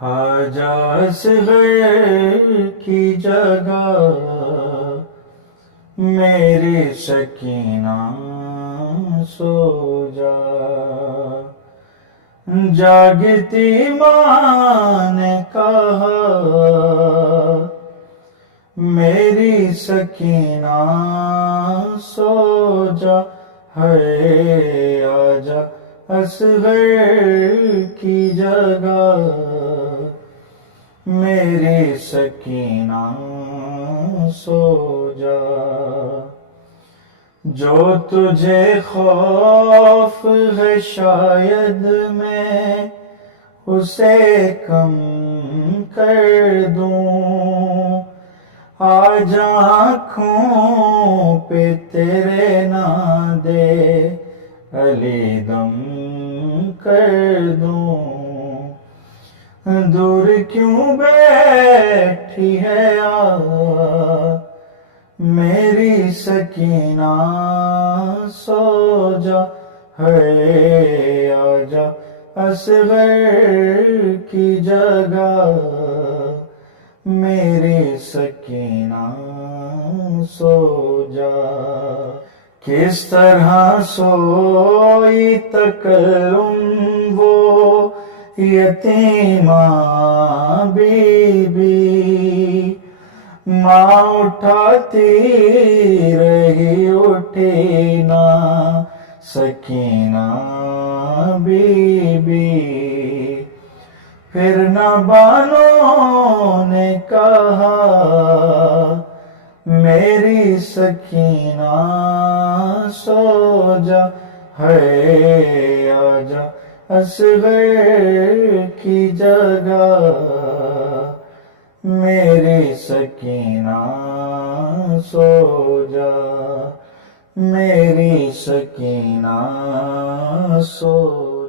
آجا اصغر کی جگہ میری سکینہ سو جا، جاگتی ماں نے کہا میری سکینہ سو جا، ہے آجا اصغر کی جگہ میری سکینہ سو جا، جو تجھے خوف ہے شاید میں اسے کم کر دوں، آج آنکھوں پہ تیرے نہ دے علی دم کر دوں، دور کیوں بیٹھی ہے میری سکینہ سو جا، ہے آجا اصغر کی جگہ میری سکینہ سو جا، کس طرح سوئی تکلم وہ یتیمہ بی بی، ماں اٹھاتی رہی اٹھی نہ سکینہ بی بی، پھر نہ بانوں نے کہا میری سکینہ سو جا، ہے آجا اصغر کی جگہ میری سکینہ سو جا، میری سکینہ سو